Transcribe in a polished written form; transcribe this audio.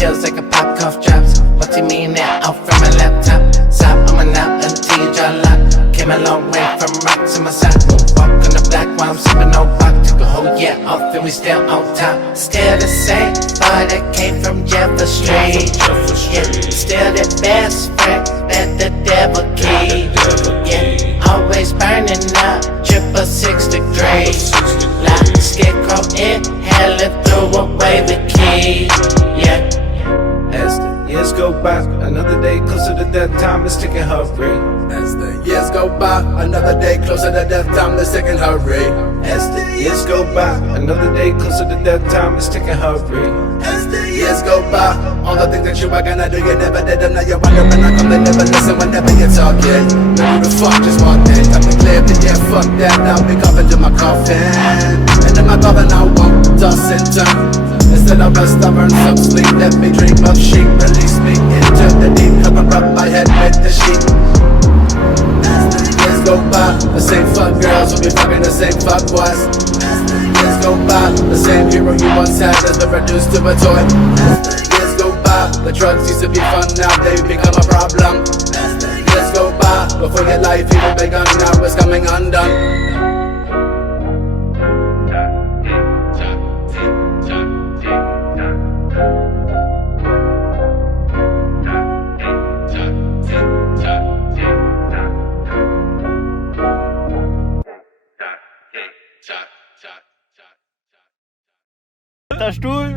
pills like a pop cough drops. Multi-millionaire out from my laptop. Stop, I'm an out until you draw lock. Came a long way from rocks in my sock. Walk on the block while I'm sipping on rock. Took a whole year off and we still on top. Still the same boy that came from Jefferson Street. Yeah, still the best friend that the devil keep. Yeah, always burning up, 666 degrees. Like a scarecrow inhaling through away the key. Yeah. As the years go by, another day closer to death, time is ticking hurry. As the years go by, another day closer to death, time is ticking hurry. As the years go by, another day closer to death, time is ticking hurry. As the years go by, all the things that you were gonna do, you never did them. Now you're wondering how come they never listen whenever you're talking. Maybe the fuck just one thing, time to clear the yeah, fuck that. Now be covered in my coffin, and in my coffin I won't toss and turn. Instead of a stubborn sub-sleep, let me dream of sheep. Release me into the deep, cover up my head with the sheep. As the years go by, the same fuck girls will be fucking the same fuck boys. As the years go by, the same hero you once had has been reduced to a toy. As the years go by, the drugs used to be fun, now they become a problem. As the years go by, before your life even begun, now it's coming undone. Tâche-toi.